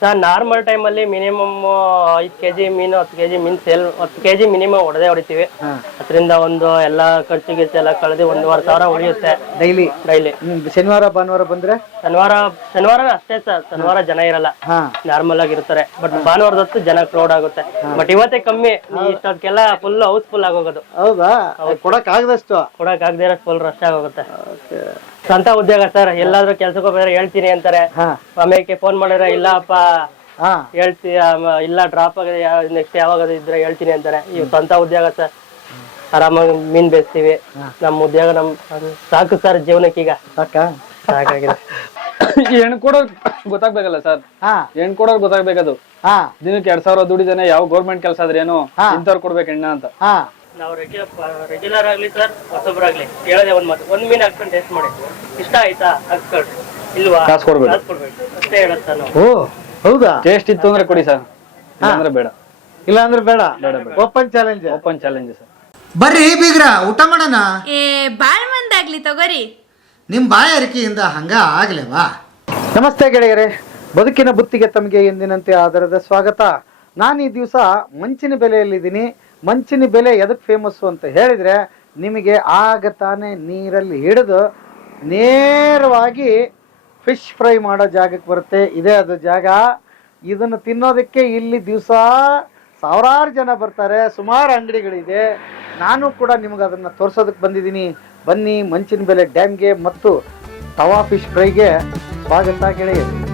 Sir normal ಟೈಮಲ್ಲಿ minimum ಐದು K G ಮೀನು ಹತ್ತು ಕೆ ಜಿ ಮೀನು ಸೇಲ್ ಹತ್ತು ಕೆ ಜಿ ಮಿನಿಮಮ್ ಹೊಡೆದೇ ಹೊಡಿತೀವಿ. ಅದರಿಂದ ಒಂದು ಎಲ್ಲ ಖರ್ಚು ಗಿರ್ಚು ಎಲ್ಲ ಕಳೆದು ಒಂದೂವರೆ ಸಾವಿರ ಉಳಿಯುತ್ತೆ. ಡೈಲಿ ಡೈಲಿ ಶನಿವಾರ ಭಾನುವಾರ ಬಂದ್ರೆ? ಶನಿವಾರ ಶನಿವಾರ ಅಷ್ಟೇ ಸರ್. ಶನಿವಾರ ಜನ ಇರಲ್ಲ. ನಾರ್ಮಲ್ ನಾರ್ಮಲ್ ಆಗಿರ್ತಾರೆ ಬಟ್ ಭಾನುವಾರದ ಹೊತ್ತು ಜನ ಕ್ರೌಡ್ ಆಗುತ್ತೆ. ಬಟ್ ಇವತ್ತೇ ಕಮ್ಮಿ. ಇಷ್ಟಕ್ಕೆಲ್ಲ ಫುಲ್ ಹೌಸ್ಫುಲ್ ಆಗೋಗೋದು. ಹೌದಾ? ಕೊಡಕ್ ಆಗದಷ್ಟು ಕೊಡಕ್ ಆಗದೆ ಇರೋ ಫುಲ್ ರಶ್ ಆಗೋಗುತ್ತೆ ಸ್ವಂತ ಉದ್ಯೋಗ ಸರ್ ಎಲ್ಲಾದ್ರೂ ಕೆಲ್ಸಕ್ಕೆ ಹೋಗಿದ್ರೆ ಹೇಳ್ತೀನಿ ಅಂತಾರೆ. ಹಾ. ಆಮೇಲೆ ಫೋನ್ ಮಾಡಿದ್ರೆ ಇಲ್ಲಪ್ಪ ಹಾ. ಹೇಳ್ತಿ ಆಮ- ಇಲ್ಲ ಡ್ರಾಪ್ ಆಗಿದೆ ನೆಕ್ಸ್ಟ್ ಯಾವಾಗ ಇದ್ರೆ ಹೇಳ್ತೀನಿ ಅಂತಾರೆ. ಈ ಸ್ವಂತ ಉದ್ಯೋಗ ಸರ್ ಆರಾಮಾಗಿ ಮೀನ್ ಬೇಯಿಸ್ತೀವಿ ನಮ್ಮ ಉದ್ಯೋಗ ನಮ್ ಅದು ಸಾಕು ಸರ್ ಜೀವನಕ್ಕೀಗ. ಸಾಕ? ಸಾಕಾಗಿದೆ. ಹೆಣ್ ಕೊಡೋದ್ ಗೊತ್ತಾಗ್ಬೇಕಲ್ಲ ಸರ್? ಹಾ. ಹೆಣ್ ಕೊಡೋದ್ ಗೊತ್ತಾಗ್ಬೇಕದು. ಹಾ. ದಿನಕ್ಕೆ ಎರಡ್ ಸಾವಿರ ದುಡಿದಾನೆ ಯಾವ ಗೌರ್ಮೆಂಟ್ ಕೆಲಸ ಆದ್ರೆ ಏನು ಇಂಥವ್ರು ಕೊಡ್ಬೇಕು ಹೆಣ್ಣ ಅಂತ. ಹಾ. ನಾವು ರೆಗ್ಯುಲರ್ ಆಗ್ಲಿ ಸರ್ ಹೊಸಬ್ರಾಗ್ಲಿ. ಕೇಳದೆ ಒಂದ್ ಮಾತು. ಒಂದ್ ಮೀನ್ ಹಾಕ್ಕೊಂಡು ಟೇಸ್ಟ್ ಮಾಡಿ. ಇಷ್ಟ ಆಯ್ತಾ? ಹಾಕ್ಕೊಳ್ರಿ ಇಲ್ವಾ? ಕಾಸ್ ಕೊಡ್ಬೇಡಿ. ಕಾಸ್ ಕೊಡ್ಬೇಕು. ಅಷ್ಟೇ ಹೇಳೋದು ಸರ್ ನಾವು. ಓ ಹೌದಾ? ಟೇಸ್ಟ್ ಇತ್ತು ಅಂದ್ರೆ ಕೊಡಿ ಸರ್ ಅಂದ್ರೆ ಬೇಡ. ಇಲ್ಲ ಅಂದ್ರೆ ಬೇಡ open challenge open challenge sir ಬರ್ರಿ ಬೀಗ್ರ ಊಟ ಮಾಡೋಣ? ಏ ಬಾಳ್ ಮಂದಾಗ್ಲಿ ತಗೋರಿ. ನಿಮ್ ಬಾಯ ಅರಿಕೆಯಿಂದ ಹಂಗ ಆಗ್ಲೇವಾ? ನಮಸ್ತೆ ಗೆಳೆಯರೇ. ಬದುಕಿನ ಬುತ್ತಿಗೆ ತಮಗೆ ಎಂದಿನಂತೆ ಆಧಾರದ ಸ್ವಾಗತ. ನಾನು ಈ ದಿವಸ ಮಂಚಿನ ಬೆಲೆಯಲ್ಲಿದ್ದೀನಿ. ಮಂಚಿನ ಬೆಲೆ ಎದಕ್ಕೆ ಫೇಮಸ್ಸು ಅಂತ ಹೇಳಿದರೆ, ನಿಮಗೆ ಆಗ ತಾನೇ ನೀರಲ್ಲಿ ಹಿಡಿದು ನೇರವಾಗಿ ಫಿಶ್ ಫ್ರೈ ಮಾಡೋ ಜಾಗಕ್ಕೆ ಬರುತ್ತೆ. ಇದೇ ಅದು ಜಾಗ. ಇದನ್ನು ತಿನ್ನೋದಕ್ಕೆ ಇಲ್ಲಿ ದಿವಸ ಸಾವಿರಾರು ಜನ ಬರ್ತಾರೆ. ಸುಮಾರು ಅಂಗಡಿಗಳಿದೆ. ನಾನು ಕೂಡ ನಿಮಗೆ ಅದನ್ನು ತೋರಿಸೋದಕ್ಕೆ ಬಂದಿದ್ದೀನಿ. ಬನ್ನಿ, ಮಂಚಿನ ಬೆಲೆ ಡ್ಯಾಮ್ಗೆ ಮತ್ತು ತವಾ ಫಿಶ್ ಫ್ರೈಗೆ ಸ್ವಾಗತ ಗೆಳೆಯರು.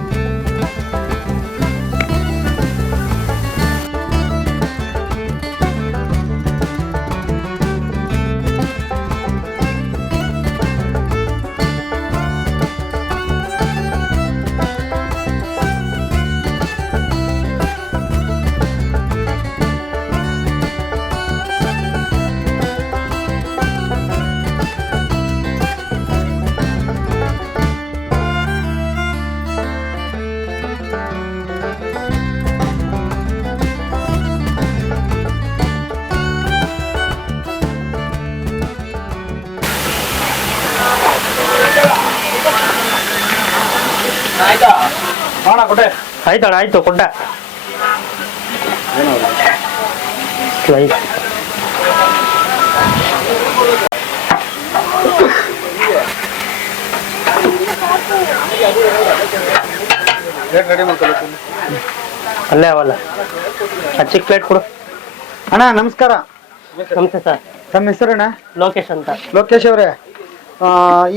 ಮಾಡೋಣ ಕೊಟ್ಟೆ. ಆಯ್ತಣ್ಣ ಆಯ್ತು ಕೊಟ್ಟೆ. ಅಲ್ಲೇ ಅವಲ್ಲ. ಆ ಚಿಕ್ಕ ಪ್ಲೇಟ್ ಕೊಡು. ಅಣ್ಣ ನಮಸ್ಕಾರ. ನಮಸ್ತೆ ಸರ್. ತಮ್ಮ ಅಣ್ಣ ಲೋಕೇಶ್ ಅಂತ. ಲೋಕೇಶ್ ಅವರೇ.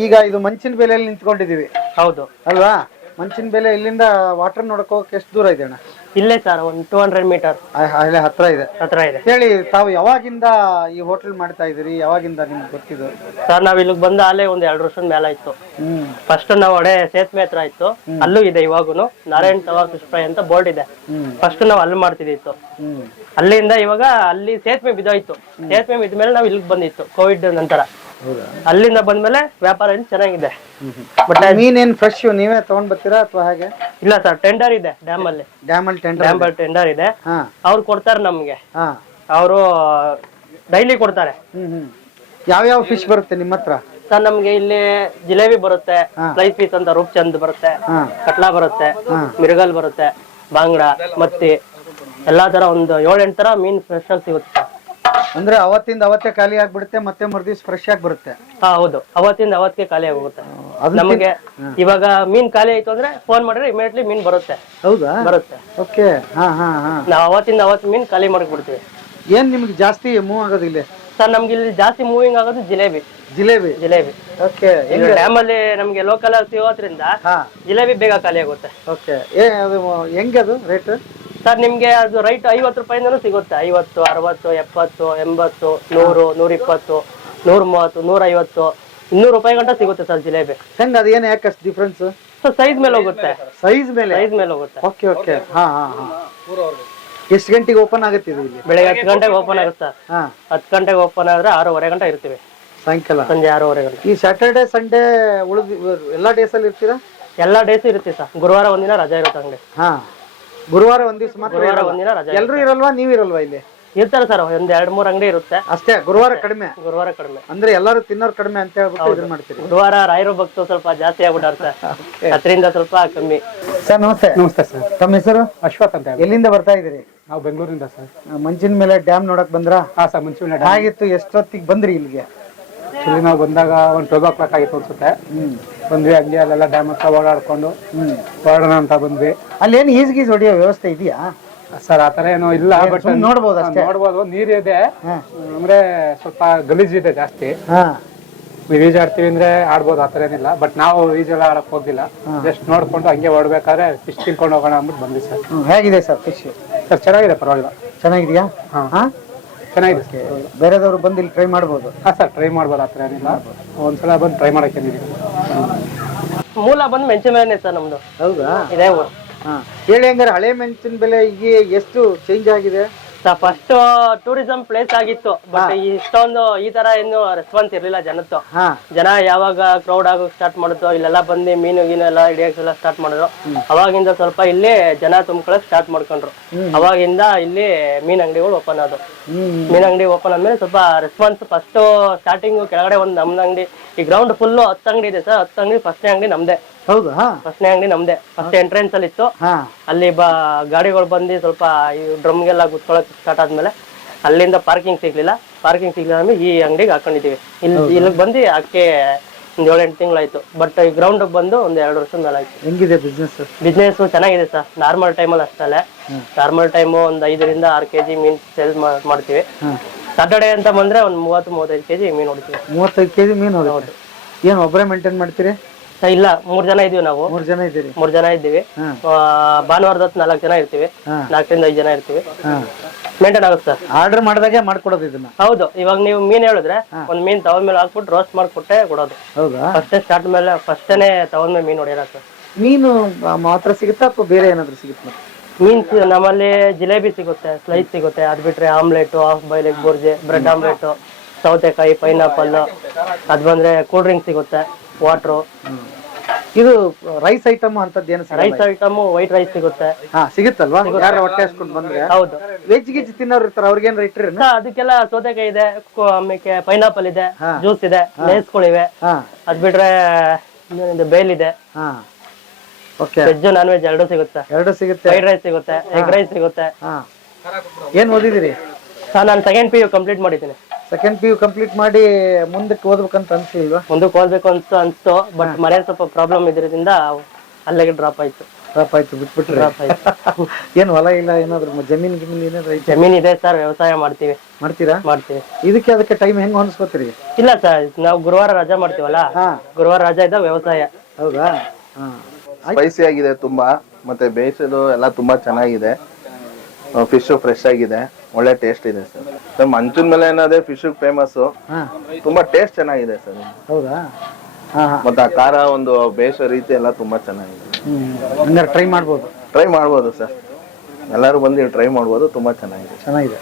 ಈಗ ಇದು ಮಂಚಿನ ಬೆಲೆಯಲ್ಲಿ ನಿಂತ್ಕೊಂಡಿದ್ದೀವಿ. ಹೌದು. ಅಲ್ವಾ? ಮಂಚಿನ ಬೆಲೆ ಇಲ್ಲಿಂದ ವಾಟರ್ ನೋಡಕ್ ಹೋಗಕ್ಕೆ ಎಷ್ಟು ದೂರ ಇದೆ ಅಣ್ಣ? ಇಲ್ಲೇ ಸರ್ ಒಂದು ಟೂ ಹಂಡ್ರೆಡ್ ಮೀಟರ್ ಆ, ಅಲ್ಲೇ ಹತ್ರ ಇದೆ. ಹತ್ರ ಇದೆ. ಹೇಳಿ ತಾವು ಯಾವಾಗಿಂದ ಈ ಹೋಟೆಲ್ ಮಾಡ್ತಾ ಇದ್ದೀರಿ? ಯಾವಾಗಿಂದ ನಿಮ್ಗೆ ಗೊತ್ತಿದ್ದು? ಸರ್ ನಾವ್ ಇಲ್ಲಿಗೆ ಬಂದ ಅಲ್ಲೇ ಒಂದ್ ಎರಡು ವರ್ಷದ ಮೇಲೆ ಆಯ್ತು. ಹ್ಮ್. ಫಸ್ಟ್ ನಾವು ಒಡೆ ಸೇತುವೆ ಹತ್ರ ಇತ್ತು ಅಲ್ಲೂ ಇದೆ ಇವಾಗೂನು. ನಾರಾಯಣ್ ತವಾ ಫಿಶ್ ಫ್ರೈ ಅಂತ ಬೋರ್ಡ್ ಇದೆ. ಹ್ಮ್. ಫಸ್ಟ್ ನಾವು ಅಲ್ಲಿ ಮಾಡ್ತಿದ್ದಿತ್ತು ಹ್ಮ್. ಅಲ್ಲಿಂದ ಇವಾಗ ಅಲ್ಲಿ ಸೇತುವೆ ಬಿದ್ದೋಯ್ತು. ಸೇತುವೆ ಬಿದ್ದ ಮೇಲೆ ನಾವು ಇಲ್ಲಿಗೆ ಬಂದಿತ್ತು ಕೋವಿಡ್ ನಂತರ. ಅಲ್ಲಿಂದ ಬಂದ್ಮೇಲೆ ವ್ಯಾಪಾರ ಏನು ಚೆನ್ನಾಗಿದೆ. ಬಟ್ ಮೀನೇನ್ ಫ್ರೆಶ್ ನೀವೇ ತಗೊಂಡ್ ಬರ್ತೀರಾ ಅಥವಾ ಹಾಗೆ? ಇಲ್ಲ ಸರ್ ಟೆಂಡರ್ ಇದೆ ಡ್ಯಾಮ್ ಅಲ್ಲಿ ಡ್ಯಾಮ್ ಅಲ್ಲಿ ಟೆಂಡರ್ ಡ್ಯಾಮ್ ಟೆಂಡರ್ ಇದೆ. ಹಾ. ಅವ್ರು ಕೊಡ್ತಾರೆ ನಮ್ಗೆ. ಹಾ. ಅವರು ಡೈಲಿ ಕೊಡ್ತಾರೆ. ಹ್ಮ್ ಹ್ಮ್. ಯಾವ್ಯಾವ ಫಿಶ್ ಬರುತ್ತೆ ನಿಮ್ಮ ಹತ್ರ? ಸರ್ ನಮ್ಗೆ ಇಲ್ಲಿ ಜಿಲೇಬಿ ಬರುತ್ತೆ ಫ್ಲೈ ಪೀಸ್ ಅಂತ ರೂಪ್ಚಂದ್ ಬರುತ್ತೆ ಹಾ. ಕಟ್ಲಾ ಬರುತ್ತೆ. ಮಿರ್ಗಲ್ ಬರುತ್ತೆ ಬಾಂಗ್ಡಾ ಮತ್ತಿ ಎಲ್ಲಾ ತರ ಒಂದು ಏಳೆಂಟು ತರ ಮೀನ್ ಫ್ರೆಶ್ ಆಗಿ ಸಿಗುತ್ತೆ. ಅಂದ್ರೆ ಅವತ್ತಿಂದ ಅವತ್ತೇ ಖಾಲಿ ಆಗ್ಬಿಡುತ್ತೆ ಮತ್ತೆ ಮರುದಿವ್ಸ ಫ್ರೆಶ್ ಆಗಿ ಬರುತ್ತೆ. ಹಾ ಹೌದು. ಅವತ್ತಿಂದ ಅವತ್ತೇ ಖಾಲಿ ಆಗೋಗುತ್ತೆ. ಅದು ನಮಗೆ ಇವಾಗ ಮೀನ್ ಖಾಲಿ ಆಯ್ತು ಅಂದ್ರೆ ಫೋನ್ ಮಾಡಿದ್ರೆ ಇಮಿಡಿಯೇಟ್ಲಿ ಮೀನ್ ಬರುತ್ತೆ. ಹೌದಾ? ಬರುತ್ತೆ. ಓಕೆ. ಹಾ ಹಾ ಹಾ. ನಾವು ಅವತ್ತಿಂದ ಅವತ್ತು ಮೀನ್ ಖಾಲಿ ಮಾಡ್ಬಿಡ್ತೀವಿ ಏನ್ ನಿಮ್ಗೆ ಜಾಸ್ತಿ ಮೂವ್ ಆಗೋದು ಇಲ್ಲಿ? ಸರ್ ನಮ್ಗೆ ಇಲ್ಲಿ ಜಾಸ್ತಿ ಮೂವಿಂಗ್ ಆಗೋದು ಜಿಲೇಬಿ. ಜಿಲೇಬಿ? ಜಿಲೇಬಿ. ಓಕೆ. ಡ್ಯಾಮ್ ಅಲ್ಲಿ ನಮ್ಗೆ ಲೋಕಲ್ ಸಿಗೋದ್ರಿಂದ ಹಾ. ಜಿಲೇಬಿ ಬೇಗ ಖಾಲಿ ಆಗುತ್ತೆ. ಓಕೆ. ಏ ಅದು ಹೆಂಗೆ ಅದು ರೇಟ್ ಸರ್ ನಿಮ್ಗೆ ಅದು ರೈಟ್ ಐವತ್ತು ರೂಪಾಯಿಂದನು ಸಿಗುತ್ತೆ. ಐವತ್ತು ಅರವತ್ತು ಎಪ್ಪತ್ತು ಎಂಬತ್ತು ನೂರು ನೂರಿಪ್ಪತ್ತು ನೂರ ಮೂವತ್ತು ನೂರ ಐವತ್ತು ಇನ್ನೂರು ರೂಪಾಯಿ ಗಂಟ ಸಿಗುತ್ತೆ ಸರ್ ಜಿಲೇಬಿ. ಹೆಂಗ್ ಅದು ಏನು ಯಾಕೆ ಅಷ್ಟು ಡಿಫ್ರೆನ್ಸ್ ಸರ್ ಸೈಜ್ ಮೇಲೆ ಹೋಗುತ್ತೆ. ಸೈಜ್ ಮೇಲೆ ಸೈಜ್ ಮೇಲೆ? ಹೋಗುತ್ತೆ. ಓಕೆ ಓಕೆ ಹಾ ಹಾ ಹಾ. ಎಷ್ಟು ಗಂಟೆಗೆ ಓಪನ್ ಆಗುತ್ತೆ ಇದು ಇಲ್ಲಿ? ಬೆಳಗ್ಗೆ ಹತ್ತು ಗಂಟೆಗೆ ಓಪನ್ ಆಗುತ್ತೆ. ಸರ್ ಹಾ. ಹತ್ತು ಗಂಟೆಗೆ ಓಪನ್ ಆದ್ರೆ ಆರೂವರೆ ಗಂಟೆ ಇರ್ತೀವಿ. ಸಾಯಂಕಾಲ? ಸಂಜೆ ಆರೂವರೆ ಗಂಟೆ. ಈ ಸ್ಯಾಟರ್ಡೆ ಸಂಡೇ ಉಳಿದ ಎಲ್ಲಾ ಡೇಸ್ ಅಲ್ಲಿ ಇರ್ತೀರಾ? ಎಲ್ಲ ಡೇಸ್ ಇರುತ್ತೆ ಸರ್. ಗುರುವಾರ ಒಂದಿನ ರಜಾ ಇರುತ್ತೆ ಅಂಗಡಿ ಹಾ. ಗುರುವಾರ ಒಂದ್ ದಿವಸ ಮಾತ್ರ ಗುರುವಾರ ಇರಲ್ಲ. ಒಂದಿನ ರಜಾ ಎಲ್ರು ಇರಲ್ವಾ? ನೀವ್ ಇರಲ್ವಾ ಇಲ್ಲಿ? ಇರ್ತಾರೆ ಸರ್ ಒಂದ್ ಎರಡ್ ಮೂರ್ ಅಂಗಡಿ ಇರುತ್ತೆ. ಅಷ್ಟೇ ಗುರುವಾರ ಕಡಿಮೆ. ಗುರುವಾರ ಕಡಿಮೆ. ಅಂದ್ರೆ ಎಲ್ಲರೂ ತಿನ್ನೋರ್ ಕಡಿಮೆ ಅಂತ ಹೇಳ್ಬಿಟ್ಟು ಮಾಡ್ತೀವಿ ಮಾಡ್ತೀರಿ. ಗುರುವಾರ ರಾಯರು ಭಕ್ತರು ಸ್ವಲ್ಪ ಜಾಸ್ತಿ ಆಗ್ಬಿಟ್ಟಾರ ಸರ್. ಅದರಿಂದ ಸ್ವಲ್ಪ ಕಮ್ಮಿ. ಸರ್ ನಮಸ್ತೆ. ನಮಸ್ತೆ ಸರ್. ತಮ್ಮ ಹೆಸರು? ಅಶ್ವಥ್ ಅಂತ ಹೇಳಿ. ಎಲ್ಲಿಂದ ಬರ್ತಾ ಇದ್ದೀರಿ? ನಾವು ಬೆಂಗಳೂರಿಂದ ಸರ್. ಆ, ಮಂಚಿನ ಮೇಲೆ ಡ್ಯಾಮ್ ನೋಡಕ್ ಬಂದ್ರ? ಹಾ ಸರ್ ಮಂಚುಳ್ಳ ಆಗಿತ್ತು ಎಷ್ಟೊತ್ತಿಗೆ ಬಂದ್ರಿ ಇಲ್ಲಿಗೆ? ಇಲ್ಲಿ ನಾವು ಬಂದಾಗ ಒಂದು ಟ್ವೆಲ್ ಓ ಕ್ಲಾಕ್ ಆಗಿತ್ತು ಅನ್ಸುತ್ತೆ. ಬಂದ್ವಿ ಹಂಗೆ ಅಲ್ಲೆಲ್ಲ ಡ್ಯಾಮ್ ಹತ್ರ ಓಡಾಡ್ಕೊಂಡು ಹೊರಡೋಣ ಅಂತ ಬಂದ್ವಿ. ಅಲ್ಲಿ ಏನು ಈಜ್ ಗೀಜ್ ಹೊಡಿಯೋ ವ್ಯವಸ್ಥೆ ಇದೆಯಾ? ಸರ್ ಆತರ ಏನೋ ಇಲ್ಲ ಬಟ್ ಸುಮ್ನೆ ನೋಡ್ಬೋದು ಅಷ್ಟೇ. ನೋಡ್ಬೋದು ನೀರಿದೆ ಇದೆ. ಅಂದ್ರೆ ಸ್ವಲ್ಪ ಇದೆ ಜಾಸ್ತಿ. ನೀವು ಈಜಾಡ್ತೀವಿ ಅಂದ್ರೆ ಆಡ್ಬೋದು ಆತರ ಏನಿಲ್ಲ ಬಟ್ ನಾವು ಈಜೆಲ್ಲ ಆಡಕ್ ಹೋಗಿಲ್ಲ. ಜಸ್ಟ್ ನೋಡ್ಕೊಂಡು ಹಂಗೆ ಓಡ್ಬೇಕಾದ್ರೆ ಫಿಶ್ ತಿನ್ಕೊಂಡು ಹೋಗೋಣ ಅಂದ್ಬಿಟ್ಟು ಬಂದ್ವಿ ಸರ್. ಹೇಗಿದೆ ಸರ್ ಫಿಶ್ ಸರ್ ಚೆನ್ನಾಗಿದೆ ಪರವಾಗಿಲ್ಲ. ಚೆನ್ನಾಗಿದೆಯಾ. ಹಾ. ಚೆನ್ನಾಗಿದೆ. ಸರ್ ಬೇರೆದವರು ಬಂದು ಇಲ್ಲಿ ಟ್ರೈ ಮಾಡ್ಬೋದು? ಹಾ ಸರ್ ಟ್ರೈ ಮಾಡ್ಬೋದು ಆತರ ಏನಿಲ್ಲ. ಒಂದ್ಸಲ ಬಂದು ಟ್ರೈ ಮಾಡಕ್ಕೆ ಮೂಲ ಬಂದು ಮೆಣಸಿನ ಬೆಲೆನೇ ಸರ್ ನಮ್ದು. ಹೌದಾ? ಇದೇ ಊರು ಹಾ. ಹೇಳಿ ಹಂಗಾರೆ ಹಳೆ ಮೆಣಸಿನ ಬೆಲೆ ಈಗ ಎಷ್ಟು ಚೇಂಜ್ ಆಗಿದೆ? ಫಸ್ಟ್ ಟೂರಿಸಂ ಪ್ಲೇಸ್ ಆಗಿತ್ತು. ಬಟ್ ಇಷ್ಟೊಂದು ಈ ತರ ಏನು ರೆಸ್ಪಾನ್ಸ್ ಇರ್ಲಿಲ್ಲ ಜನದ್ದು. ಜನ ಯಾವಾಗ ಕ್ರೌಡ್ ಆಗೋಕ್ ಸ್ಟಾರ್ಟ್ ಮಾಡುತ್ತೋ ಇಲ್ಲೆಲ್ಲ ಬಂದು ಮೀನು ಗೀನು ಎಲ್ಲ ಹಿಡಿಯಕ್ಕೆಲ್ಲ ಸ್ಟಾರ್ಟ್ ಮಾಡಿದ್ರು. ಅವಾಗಿಂದ ಸ್ವಲ್ಪ ಇಲ್ಲಿ ಜನ ತುಂಬ್ಕೊಳಕ್ ಸ್ಟಾರ್ಟ್ ಮಾಡ್ಕೊಂಡ್ರು. ಅವಾಗಿಂದ ಇಲ್ಲಿ ಮೀನ್ ಅಂಗಡಿಗಳು ಓಪನ್ ಆದವು. ಮೀನ್ ಅಂಗಡಿ ಓಪನ್ ಆದ್ಮೇಲೆ ಸ್ವಲ್ಪ ರೆಸ್ಪಾನ್ಸ್ ಫಸ್ಟ್ ಸ್ಟಾರ್ಟಿಂಗ್ ಕೆಳಗಡೆ ಒಂದು ನಮ್ದು ಅಂಗಡಿ. ಈ ಗ್ರೌಂಡ್ ಫುಲ್ ಹತ್ತು ಅಂಗಡಿ ಇದೆ ಸರ್ ಹತ್ತು ಅಂಗಡಿ ಫಸ್ಟ್ ಅಂಗಡಿ ನಮ್ದೇ. ಹೌದಾ ಫಸ್ಟ್ನೇ ಅಂಗಡಿ ನಮ್ದೇ. ಫಸ್ಟ್ ಎಂಟ್ರೆನ್ಸ್ ಅಲ್ಲಿ ಇತ್ತು. ಹಾ. ಅಲ್ಲಿ ಬಾ ಗಾಡಿಗಳು ಬಂದು ಸ್ವಲ್ಪ ಈ ಡ್ರಮ್ಗೆಲ್ಲ ಗುತ್ಕೊಳಕ್ ಸ್ಟಾರ್ಟ್ ಆದ್ಮೇಲೆ ಅಲ್ಲಿಂದ ಪಾರ್ಕಿಂಗ್ ಸಿಗ್ಲಿಲ್ಲ. ಪಾರ್ಕಿಂಗ್ ಸಿಗ್ಲಿಲ್ಲ ಅಂದ್ರೆ ಈ ಅಂಗಡಿಗೆ ಹಾಕೊಂಡಿದೀವಿ ಇಲ್ಲಿ ಇಲ್ಲಿಗೆ ಬಂದು ಅಕ್ಕೆ ಒಂದ್ ಏಳೆಂಟು ತಿಂಗಳಾಯ್ತು. ಬಟ್ ಈ ಗ್ರೌಂಡ್ ಬಂದು ಒಂದ್ ಎರಡು ವರ್ಷ ಮೇಲೆ ಆಯ್ತು. ಹೆಂಗಿದೆ ಬಿಸ್ನೆಸ್ ಬಿಸ್ನೆಸ್ ಚೆನ್ನಾಗಿದೆ ಸರ್ ನಾರ್ಮಲ್ ಟೈಮಲ್ಲಿ ಅಷ್ಟಲ್ಲೇ ನಾರ್ಮಲ್ ಟೈಮ್ ಒಂದ್ ಐದರಿಂದ ಆರು ಕೆಜಿ ಮೀನ್ ಸೇಲ್ ಮಾಡ್ತೀವಿ. ಸಾಟರ್ಡೆ ಅಂತ ಬಂದ್ರೆ ಒಂದ್ ಮೂವತ್ತು ಮೂವತ್ತೈದು ಕೆಜಿ ಮೀನ್ ಹೊಡಿತೀವಿ. ಮೂವತ್ತೈದು ಕೆಜಿ ಮೀನ್ ಹೊಡೋದು ಏನು ಒಬ್ಬರೇ ಮೇಂಟೈನ್ ಮಾಡ್ತೀರಿ? ಇಲ್ಲ ಮೂರ್ ಜನ ಇದೀವಿ ನಾವು. ಮೂರ್ ಜನ ಇದ್ದೀವಿ ಮೂರ್ ಜನ ಇದ್ದೀವಿ. ಭಾನುವಾರದ ಹೊತ್ತು ನಾಲ್ಕು ಜನ ಇರ್ತೀವಿ. ನಾಲ್ಕರಿಂದ ಐದ್ ಜನ ಇರ್ತೀವಿ. ಮೇಂಟೈನ್ ಆಗುತ್ತೆ ಸರ್. ಆರ್ಡರ್ ಮಾಡಿದಾಗೆ ಮಾಡ್ಕೊಡೋದು ಇದನ್ನ? ಹೌದು ಇವಾಗ ನೀವು ಮೀನ್ ಹೇಳಿದ್ರೆ ಒಂದ್ ಮೀನ್ ತವನ್ ಮೇಲೆ ಹಾಕ್ಬಿಟ್ಟು ರೋಸ್ಟ್ ಮಾಡ್ಕೊಟ್ಟೆ ಕೊಡೋದು. ಹೌದಾ? ಫಸ್ಟೇ ಸ್ಟಾರ್ಟ್ ಮೇಲೆ ಫಸ್ಟೇನೆ ತವನ್ ಮೇಲೆ ಮೀನ್ ಹೊಡೆಯಲ್ಲ ಸರ್. ಮೀನು ಮಾತ್ರ ಸಿಗುತ್ತಾ ಅಥವಾ ಬೇರೆ ಏನಾದ್ರು ಸಿಗುತ್ತಾ? ಮೀನ್ಸ್ ನಮ್ಮಲ್ಲಿ ಜಿಲೇಬಿ ಸಿಗುತ್ತೆ ಸ್ಲೈಸ್ ಸಿಗುತ್ತೆ. ಅದ್ ಬಿಟ್ರೆ omelette half boil egg bhurji bread omelette ಸೌತೆಕಾಯಿ ಪೈನಾಪಲ್ ಅದ್ ಬಂದ್ರೆ ಕೂಲ್ ಡ್ರಿಂಕ್ ಸಿಗುತ್ತೆ. ವಾಟ್ರು ಇದು ರೈಸ್ ಐಟಮ್ ಅಂತದ್ದು ಏನು ರೈಸ್ ಐಟಮ್ ವೈಟ್ ರೈಸ್ ಸಿಗುತ್ತೆ. ಹಾ ಸಿಗುತ್ತಲ್ವಾ? ಯಾರು ಹೊಟ್ಟೆ ಹಸ್ಕೊಂಡು ಬಂದ್ರೆ? ಹೌದು. ವೆಜ್ ಗಿಜ್ ತಿನ್ನೋರು ಇರ್ತಾರೆ ಅವ್ರಿಗೇನು ಇಟ್ಟಿರಿ ಅದಕ್ಕೆಲ್ಲ ಸೌತೆಕಾಯಿ ಇದೆ ಆಮೇಲೆ ಪೈನಾಪಲ್ ಇದೆ. ಜ್ಯೂಸ್ ಇದೆ ಲೇಸ್ಗಳಿವೆ ಅದ್ ಬಿಟ್ರೆ ಬೇಲ್ ಇದೆ. ಓಕೆ ವೆಜ್ ನಾನ್ ವೆಜ್ ಎರಡು ಸಿಗುತ್ತೆ. ಎರಡು ಸಿಗುತ್ತೆ. ಫ್ರೈಡ್ ರೈಸ್ ಸಿಗುತ್ತೆ ಎಗ್ ರೈಸ್ ಸಿಗುತ್ತೆ. ಏನ್ ಓದಿದಿರಿ? ನಾನು ಸೆಕೆಂಡ್ ಪಿ ಯು ಕಂಪ್ಲೀಟ್ ಮಾಡಿದ್ದೀನಿ. ಸೆಕೆಂಡ್ ಪಿ ಯು ಕಂಪ್ಲೀಟ್ ಮಾಡಿ ಮುಂದಕ್ಕೆ ಓದ್ಬೇಕಂತ ಅನ್ಸಿಲ್ವಾ? ಮುಂದಕ್ಕೆ ಓದ್ಬೇಕು ಅಂತ ಅನ್ಸ್ತು ಬಟ್ ಮನೇಲಿ ಸ್ವಲ್ಪ ಪ್ರಾಬ್ಲಮ್ ಇದ್ರಿಂದ ಅಲ್ಲಿಗೆ ಡ್ರಾಪ್ ಆಯ್ತು. ಡ್ರಾಪ್ ಆಯ್ತು ಬಿಟ್ಬಿಟ್ರೆ. ಡ್ರಾಪ್ ಆಯ್ತು. ಏನು ಹೊಲ ಇಲ್ಲ ಏನಾದ್ರು ಜಮೀನ್ ಗಿಮೀನ್ ಏನಾದ್ರು ಐತೆ? ಜಮೀನ್ ಇದೆ ಸರ್ ವ್ಯವಸಾಯ ಮಾಡ್ತೀವಿ. ಮಾಡ್ತೀರಾ? ಮಾಡ್ತೀವಿ. ಇದಕ್ಕೆ ಅದಕ್ಕೆ ಟೈಮ್ ಹೆಂಗ್ ಹೊಂದಿಸ್ಕೋತೀರಿ? ಇಲ್ಲ ಸರ್ ನಾವು ಗುರುವಾರ ರಜಾ ಮಾಡ್ತೀವಲ್ಲ? ಹಾ. ಗುರುವಾರ ರಜಾ ಇದ್ದ ವ್ಯವಸಾಯ. ಹೌದಾ? ಹಾ. ಸ್ಪೈಸಿ ಆಗಿದೆ ತುಂಬಾ ಮತ್ತೆ ಬೇಯಿಸೋದು ಎಲ್ಲ ತುಂಬಾ ಚೆನ್ನಾಗಿದೆ. ಫಿಶ್ ಫ್ರೆಶ್ ಆಗಿದೆ ಒಳ್ಳೆ ಟೇಸ್ಟ್ ಇದೆ ಸರ್. ಸರ್ ಮಂಚೂನ್ ಮೇಲೆ ಏನದೇ ಫಿಶ್ ಫೇಮಸ್ ಹಾ. ತುಂಬಾ ಟೇಸ್ಟ್ ಚೆನ್ನಾಗಿದೆ ಸರ್. ಹೌದಾ? ಹಾ ಹಾ. ಮತ್ತೆ ಆ ಖಾರ ಒಂದು ಬೇಸ ರೀತಿ ಎಲ್ಲ ತುಂಬಾ ಚೆನ್ನಾಗಿದೆ. ಹ್ಮ್ ಹಂಗಾರೆ ಟ್ರೈ ಮಾಡ್ಬೋದು. ಟ್ರೈ ಮಾಡ್ಬೋದು ಸರ್. ಎಲ್ಲರೂ ಬಂದು ಟ್ರೈ ಮಾಡ್ಬೋದು ತುಂಬಾ ಚೆನ್ನಾಗಿದೆ. ಚೆನ್ನಾಗಿದೆ.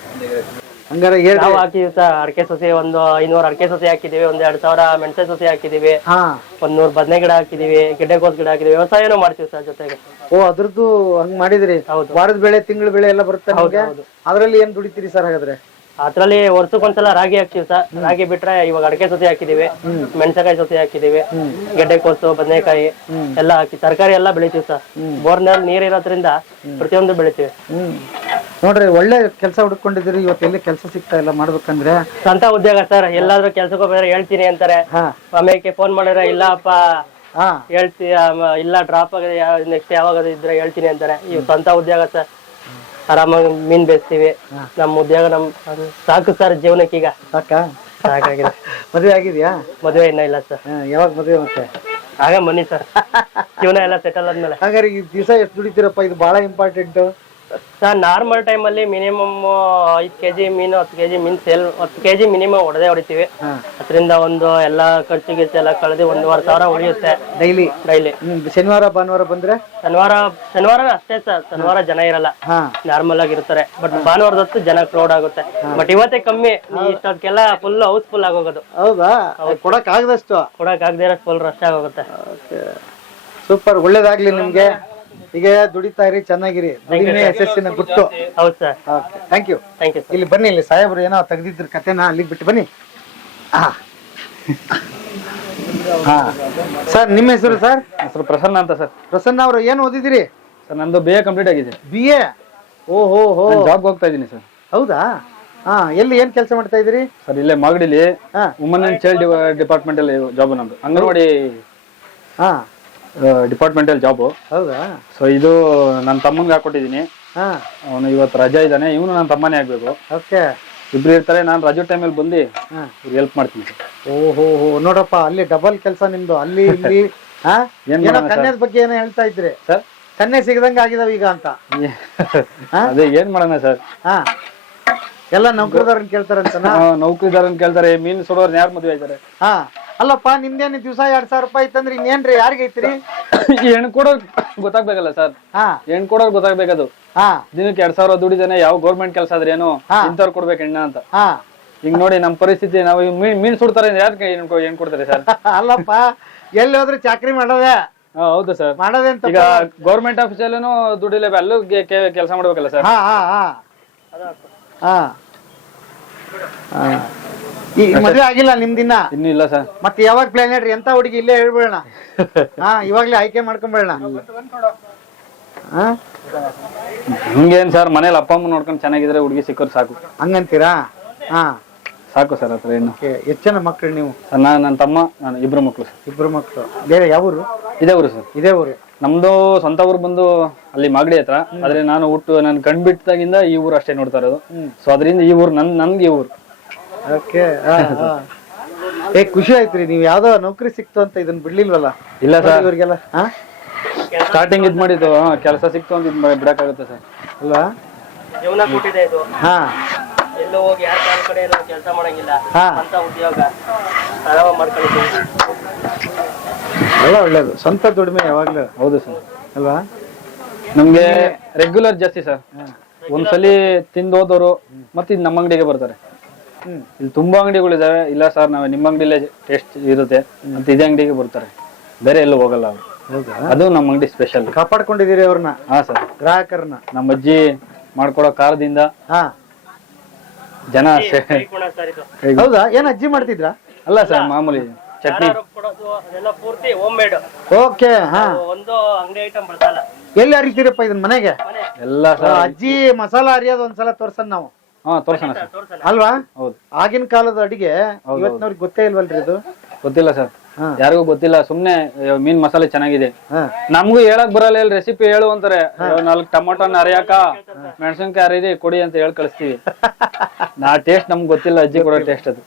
ಹಂಗಾರೆ ನಾವು ಹಾಕಿದೀವಿ ಸರ್ ಅಡಕೆ ಸೊಸೆ ಒಂದು ಐನೂರು ಅಡಕೆ ಸಸಿ ಹಾಕಿದೀವಿ ಒಂದ್ ಎರಡ್ ಸಾವಿರ ಮೆಣಸೆ ಸೊಸೆ ಹಾಕಿದೀವಿ ಹಾ. ಒಂದ್ ನೂರ್ ಬದನೆ ಗಿಡ ಹಾಕಿದೀವಿ ಗಿಡ್ಡೆಕೋಸ್ ಗಿಡ ಹಾಕಿದೀವಿ ವ್ಯವಸಾಯನೂ ಮಾಡ್ತೀವಿ ಸರ್ ಜೊತೆಗೆ. ಓ ಅದ್ರದ್ದು ಹಂಗ್ ಮಾಡಿದ್ರಿ? ಹೌದು. ವಾರದ ಬೆಳೆ ತಿಂಗಳ ಬೆಳೆ ಎಲ್ಲ ಬರುತ್ತೆ ನಿಮ್ಗೆ? ಹೌದು. ಅದ್ರಲ್ಲಿ ಏನ್ ದುಡಿತೀರಿ ಸರ್ ಹಾಗಾದ್ರೆ? ಅದ್ರಲ್ಲಿ ವರ್ಷಕ್ಕೊಂದ್ಸಲ ರಾಗಿ ಹಾಕ್ತಿವಿ ಸರ್. ರಾಗಿ ಬಿಟ್ರೆ ಇವಾಗ ಅಡಕೆ ಸೊತೆ ಹಾಕಿದೀವಿ ಮೆಣಸಕಾಯಿ ಹಾಕಿದಿವಿ ಹಾಕಿದೀವಿ ಗೆಡ್ಡೆಕೋಸು ಬದನೆಕಾಯಿ ಎಲ್ಲ ಹಾಕಿ ತರಕಾರಿ ಎಲ್ಲ ಬೆಳಿತೀವಿ ಸರ್. ಬೋರ್ನಲ್ಲಿ ನೀರ್ ಇರೋದ್ರಿಂದ ಪ್ರತಿಯೊಂದು ಬೆಳಿತೀವಿ. ನೋಡ್ರಿ ಒಳ್ಳೆ ಕೆಲಸ ಹುಡ್ಕೊಂಡಿದ್ದೀರಿ ಇವತ್ತು ಎಲ್ಲಿ ಕೆಲಸ ಸಿಗ್ತಾ ಇಲ್ಲ ಮಾಡ್ಬೇಕಂದ್ರೆ. ಸ್ವಂತ ಉದ್ಯೋಗ ಸರ್ ಎಲ್ಲಾದ್ರೂ ಕೆಲ್ಸಕ್ಕೆ ಹೋಗಿದ್ರೆ ಹೇಳ್ತೀನಿ ಅಂತಾರೆ. ಆಮೇಲೆ ಫೋನ್ ಮಾಡಿದ್ರೆ ಇಲ್ಲಪ್ಪ ಹಾ. ಹೇಳ್ತಿ ಇಲ್ಲ ಡ್ರಾಪ್ ಆಗಿದೆ ನೆಕ್ಸ್ಟ್ ಯಾವಾಗ ಇದ್ರೆ ಹೇಳ್ತೀನಿ ಅಂತಾರೆ. ಇವ್ ಸ್ವಂತ ಉದ್ಯೋಗ ಸರ್. ಆರಾಮಾಗಿ ಮೀನ್ ಬೇಯಿಸ್ತೀವಿ ನಮ್ಮ ಉದ್ಯೋಗ ನಮ್ ಸಾಕು ಸರ್ ಜೀವನಕ್ಕೆ ಈಗ. ಸಾಕಾಗಿದೆ. ಮದುವೆ ಆಗಿದ್ಯಾ? ಮದುವೆ ಇನ್ನ ಇಲ್ಲ ಸರ್. ಯಾವಾಗ ಮದುವೆ ಮತ್ತೆ? ಆಗ ಬನ್ನಿ ಸರ್. ಜೀವನ ಎಲ್ಲ ಸೆಟಲ್ ಆದ್ಮೇಲೆ. ಹಾಗಾದ್ರೆ ಈ ದಿವಸ ಎಷ್ಟು ದುಡಿತೀರಪ್ಪ? ಇದು ಬಹಳ ಇಂಪಾರ್ಟೆಂಟ್ ಸರ್ ನಾರ್ಮಲ್ ಟೈಮಲ್ಲಿ ಮಿನಿಮಮ್ ಐದು ಕೆಜಿ ಮೀನು ಹತ್ತು ಕೆಜಿ ಮೀನು ಸೇಲ್ ಹತ್ತು ಕೆಜಿ ಮಿನಿಮಮ್ ಹೊಡೆದೇ ಹೊಡಿತೀವಿ. ಅದರಿಂದ ಒಂದು ಎಲ್ಲ ಖರ್ಚು ಗಿರ್ಚು ಎಲ್ಲ ಕಳೆದು ಒಂದೂವರೆ ಸಾವಿರ ಉಳಿಯುತ್ತೆ. ಡೈಲಿ ಡೈಲಿ ಶನಿವಾರ ಭಾನುವಾರ ಬಂದ್ರೆ? ಶನಿವಾರ ಶನಿವಾರ ಅಷ್ಟೇ ಸರ್ ಶನಿವಾರ ಜನ ಇರಲ್ಲ. ನಾರ್ಮಲ್ ನಾರ್ಮಲ್ ಆಗಿರ್ತಾರೆ ಬಟ್ ಭಾನುವಾರದ ಹೊತ್ತು ಜನ ಕ್ರೌಡ್ ಆಗುತ್ತೆ. ಬಟ್ ಇವತ್ತೇ ಕಮ್ಮಿ. ಇಷ್ಟಕ್ಕೆಲ್ಲ ಫುಲ್ ಹೌಸ್ಫುಲ್ ಆಗೋಗೋದು. ಹೌದಾ? ಕೊಡಕ್ ಆಗದಷ್ಟು ಕೊಡಕ್ ಆಗದೇ ಇರೋ ಫುಲ್ ರಶ್ ಆಗೋಗುತ್ತೆ ಸೂಪರ್ ಒಳ್ಳೇದಾಗ್ಲಿ ನಿಮ್ಗೆ. ಈಗ ದುಡಿತಾ ಇರಿ ಚೆನ್ನಾಗಿರಿ. ದುಡಿಮೆ ಯಶಸ್ಸಿನ ಗುಟ್ಟು ಹೌದು sir thank you thank you ಇಲ್ಲಿ ಬನ್ನಿ ಇಲ್ಲಿ ಸಾಹೇಬ್ರು ಏನೋ ತೆಗ್ದಿದ್ರ ಕತೆನ ಅಲ್ಲಿಗೆ ಬಿಟ್ಟು ಬನ್ನಿ. ಹಾ. ಸರ್ ನಿಮ್ಮ ಹೆಸರು ಸರ್ ಹೆಸರು ಪ್ರಸನ್ನ ಅಂತ ಸರ್ ಪ್ರಸನ್ನ ಅವರು ಏನು ಓದಿದಿರಿ? ಸರ್ ನಂದು ಬಿ ಎ ಕಂಪ್ಲೀಟ್ ಆಗಿದೆ. ಬಿ ಎ ಓ ಹೋ ಹೋ. ಜಾಬ್ ಹೋಗ್ತಾ ಇದ್ದೀನಿ ಸರ್ ಹೌದಾ? ಹಾ ಎಲ್ಲಿ ಏನ್ ಕೆಲಸ ಮಾಡ್ತಾ ಇದ್ದೀರಿ? ಸರ್ ಇಲ್ಲೇ ಮಾಗಡಿಲಿ ಹಾ. ವುಮನ್ ಅಂಡ್ ಚೈಲ್ಡ್ ಡಿಪಾರ್ಟ್ಮೆಂಟ್ ಅಲ್ಲಿ ಜಾಬ್ ನಮ್ದು. ಅಂಗನವಾಡಿ ಹಾ. ಡಿಪಾರ್ಟ್ಮೆಂಟ್ ಅಲ್ಲಿ ಜಾಬು ಹೌದಾ? ಸೊ ಇದು ನನ್ನ ತಮ್ಮನ್ಗೆ ಹಾಕೊಟ್ಟಿದ್ದೀನಿ ಹಾ. ಅವನು ಇವತ್ತು ರಜಾ ಇದ್ದಾನೆ ಇವನು ನನ್ನ ತಮ್ಮನೇ ಆಗ್ಬೇಕು. ಓಕೆ. ಇಬ್ರು ಇರ್ತಾರೆ. ನಾನು ರಜೆ ಟೈಮಲ್ಲಿ ಬಂದು ಹಾ. ಹೆಲ್ಪ್ ಮಾಡ್ತೀನಿ. ಓಹೋ ಹೋ ನೋಡಪ್ಪ ಅಲ್ಲಿ ಡಬಲ್ ಕೆಲಸ ನಿಮ್ದು. ಅಲ್ಲಿ ಇಲ್ಲಿ. ಹಾ? ಏನ್ ಏನೋ ಮಾಡೋಣ ಕನ್ಯದ ಬಗ್ಗೆ ಏನೋ ಹೇಳ್ತಾ ಇದ್ರಿ. ಸರ್? ಕನ್ಯೆ ಸಿಗದಂಗ ಆಗಿದಾವ ಈಗ ಅಂತ. ಅದೇ ಏನ್ ಮಾಡೋಣ ಸರ್? ಹಾ. ಎಲ್ಲ ನೌಕರದಾರನ್ ಕೇಳ್ತಾರಂತನಾ? ನೌಕರಿದಾರನ್ ಕೇಳ್ತಾರೆ. ಮೀನ್ ಸುಡೋರ್ನ ಯಾರು ಮದುವೆ ಆಯ್ತಾರೆ? ಹಾ. ಅಲ್ಲಪ್ಪ ನಿಮ್ದೇನು ದಿವಸ ಎರಡ್ ಸಾವಿರ ರೂಪಾಯಿ ಇತ್ತಂದ್ರೆ ಇನ್ನೇನ್ರಿ? ಯಾರಿಗೆ ಐತ್ರಿ? ಹೆಣ್ ಕೊಡೋದ್ ಗೊತ್ತಾಗ್ಬೇಕಲ್ಲ ಸರ್? ಹಾ. ಹೆಣ್ ಕೊಡೋರ್ ಗೊತ್ತಾಗ್ಬೇಕದು. ಹಾ. ದಿನಕ್ಕೆ ಎರಡ್ ಸಾವಿರ ದುಡಿದೇನೆ ಯಾವ ಗೌರ್ಮೆಂಟ್ ಕೆಲಸ ಆದ್ರೆ ಏನು ಹಾ. ಇಂಥವ್ರು ಕೊಡ್ಬೇಕು ಹೆಣ್ಣ ಅಂತ. ಹಾ. ಈಗ ನೋಡಿ ನಮ್ಮ ಪರಿಸ್ಥಿತಿ ನಾವು ಈಗ ಮೀನ್ ಮೀನ್ ಸುಡ್ತಾರೆ ಯಾಕೆ ಏನ್ ಕೊಡ್ತಾರೆ ಸರ್? ಅಲ್ಲಪ್ಪ ಎಲ್ಲಿ ಹೋದ್ರೆ ಚಾಕ್ರಿ ಮಾಡೋದೇ. ಹಾ ಹೌದು ಸರ್. ಮಾಡೋದೇ ಅಂತ ಈಗ ಗೌರ್ಮೆಂಟ್ ಆಫೀಸಲ್ಲೂ ದುಡಿಲೇ ಅಲ್ಲೂ ಕೆಲಸ ಮಾಡ್ಬೇಕಲ್ಲ ಸರ್? ಹಾ ಹಾ ಹಾ. ಹಾ. ಈ ಮದ್ವೆ ಆಗಿಲ್ಲ ನಿಮ್ದಿನ್ನ? ಇನ್ನೂ ಇಲ್ಲ ಸರ್. ಮತ್ತೆ ಯಾವಾಗ ಪ್ಲಾನ್ ಹೇಳ್ರಿ? ಎಂತ ಹುಡುಗಿ ಇಲ್ಲೇ ಹೇಳ್ಬಿಡೋಣ. ಹಾ ಇವಾಗ್ಲೇ ಆಯ್ಕೆ ಮಾಡ್ಕೊಂಬಿಡೋಣ. ಹಾ ಹಿಂಗೇನ್ ಸರ್ ಮನೇಲಿ ಅಪ್ಪ ಅಮ್ಮ ನೋಡ್ಕೊಂಡು ಚೆನ್ನಾಗಿದ್ರೆ ಹುಡುಗಿ ಸಿಕ್ಕೋರು ಸಾಕು. ಹಂಗಂತೀರಾ? ಹಾ. ಸಾಕು ಸರ್ ಹತ್ರ ಏನು ಓಕೆ ಎಷ್ಟು ಜನ ಮಕ್ಳು ನೀವು? ಸರ್ ನಾನು ನನ್ನ ತಮ್ಮ ನಾನು ಇಬ್ರು ಮಕ್ಕಳು ಸರ್. ಇಬ್ರು ಮಕ್ಕಳು ಬೇರೆ ಯಾವ ಊರು ಇದೇ ಊರು ಸರ್. ಇದೇ ಊರು. ನಮ್ದು ಸ್ವಂತ ಊರು ಬಂದು ಅಲ್ಲಿ ಮಾಗಡಿ ಹತ್ರ. ಆದ್ರೆ ನಾನು ಹುಟ್ಟು ನಾನು ಕಣ್ಬಿಟ್ಟಾಗಿಂದ ಈ ಊರು ಅಷ್ಟೇ ನೋಡ್ತಾ ಇರೋದು. ಸೊ ಅದರಿಂದ ಈ ಊರು ನನ್ ನನ್ಗೆ ಈ ಊರು. ಓಕೆ ಏ ಖುಷಿ ಆಯ್ತ್ರಿ. ನೀವ್ ಯಾವ್ದೋ ನೌಕರಿ ಸಿಕ್ತು ಅಂತ ಇದನ್ನ ಬಿಡ್ಲಿಲ್ವಲ್ಲ? ಇಲ್ಲ ಸರ್. ಇವ್ರಿಗೆಲ್ಲ ಹಾ? ಸ್ಟಾರ್ಟಿಂಗ್ ಇದ್ ಮಾಡಿದ್ದು ಕೆಲಸ ಸಿಕ್ತು ಅಂತ ಇದ್ ಬಿಡಕಾಗುತ್ತೆ ಬಿಡಕ್ಕಾಗುತ್ತೆ ಸರ್. ಅಲ್ವಾ? ಜೀವನ ಕೊಟ್ಟಿದೆ ಇದು. ಹಾ. ಎಲ್ಲೋ ಹೋಗಿ ಯಾರ ಕಾಲ ಕಡೆ ಕೆಲಸ ಮಾಡಂಗಿಲ್ಲ. ಅಂತ ಉದ್ಯೋಗ. ಆರಾಮ ಮಾಡ್ಕೊಂಡಿದ್ದೀವಿ ಎಲ್ಲ ಒಳ್ಳೇದು. ಸ್ವಂತ ದುಡಿಮೆ ಯಾವಾಗ್ಲೂ ಹೌದು ಸರ್. ಅಲ್ವಾ? ನಮ್ಗೆ ರೆಗ್ಯುಲರ್ ಜಾಸ್ತಿ ಸರ್. ಒಂದ್ಸಲಿ ತಿಂದು ಹೋದವರು ಮತ್ತೆ ಇದು ನಮ್ಮ ಅಂಗಡಿಗೆ ಬರ್ತಾರೆ. ಹ್ಮ್. ಇಲ್ಲಿ ತುಂಬಾ ಅಂಗಡಿಗಳಿದಾವೆ ಇಲ್ಲ ಸರ್ ನಾವು ನಿಮ್ಮ ಅಂಗಡಿಲೇ ಟೇಸ್ಟ್ ಇರುತ್ತೆ. ಮತ್ತೆ ಇದೇ ಅಂಗಡಿಗೆ ಬರ್ತಾರೆ. ಬೇರೆ ಎಲ್ಲೂ ಹೋಗಲ್ಲ ಅವ್ರು. ಅದು ನಮ್ಮ ಅಂಗಡಿ ಸ್ಪೆಷಲ್ ಕಾಪಾಡ್ಕೊಂಡಿದೀರಿ ಅವ್ರನ್ನ? ಹಾ ಸರ್. ಗ್ರಾಹಕರನ್ನ? ನಮ್ಮ ಅಜ್ಜಿ ಮಾಡ್ಕೊಡೋ ಕಾರದಿಂದ ಹಾ. ಜನ ಸೆ- ಸರ್ ಇದು. ಹೌದಾ? ಏನ್ ಅಜ್ಜಿ ಮಾಡ್ತಿದ್ರಾ? ಅಲ್ಲ ಸರ್ ಮಾಮೂಲಿ. ಚಟ್ನಿ. ಯಾರು ಕೊಡೋದು ಅದೆಲ್ಲ ಪೂರ್ತಿ ಹೋಮ್ ಮೇಡ್ ಓಕೆ ಹಾ. ಒಂದು ಅಂಗಡಿ ಐಟಮ್ ಬಳಸಲ್ಲ ಎಲ್ಲಿ ಅರಿತೀರಪ್ಪ ಇದನ್ ಮನೆಗೆ? ಎಲ್ಲ ಸರ್ ಅಜ್ಜಿ ಮಸಾಲ ಅರಿಯೋದು ಒಂದ್ಸಲ ತೋರ್ಸನ್ ನಾವು. ಹಾ ತೋರ್ಸೋಣ ಸರ್. ತೋರ್ಸಲ್ಲ ಅಲ್ವಾ? ಹೌದು. ಆಗಿನ ಕಾಲದ ಅಡಿಗೆ ಇವತ್ತಿನವ್ರಿಗೆ ಗೊತ್ತೇ ಇಲ್ವಲ್ರಿ ಇದು? ಗೊತ್ತಿಲ್ಲ ಸರ್. ಯಾರಿಗೂ ಗೊತ್ತಿಲ್ಲ ಸುಮ್ನೆ ಮೀನ್ ಮಸಾಲೆ ಚೆನ್ನಾಗಿದೆ. ನಮಗೂ ಹೇಳಕ್ ಬರಲ್ಲ ಇಲ್ಲಿ ರೆಸಿಪಿ ಹೇಳು ಅಂತಾರೆ. ನಾಲ್ಕು ಟೊಮೊಟೊನ ಅರಿಯಾಕ ಮೆಣಸಿನ್ಕಾಯಿ ಅರಿದಿ ಕೊಡಿ ಅಂತ ಹೇಳಿ ಕಳಿಸ್ತೀವಿ. ನಾ ಟೇಸ್ಟ್ ನಮ್ಗೆ ಗೊತ್ತಿಲ್ಲ ಅಜ್ಜಿ ಕೊಡೋ ಟೇಸ್ಟ್ ಅದು.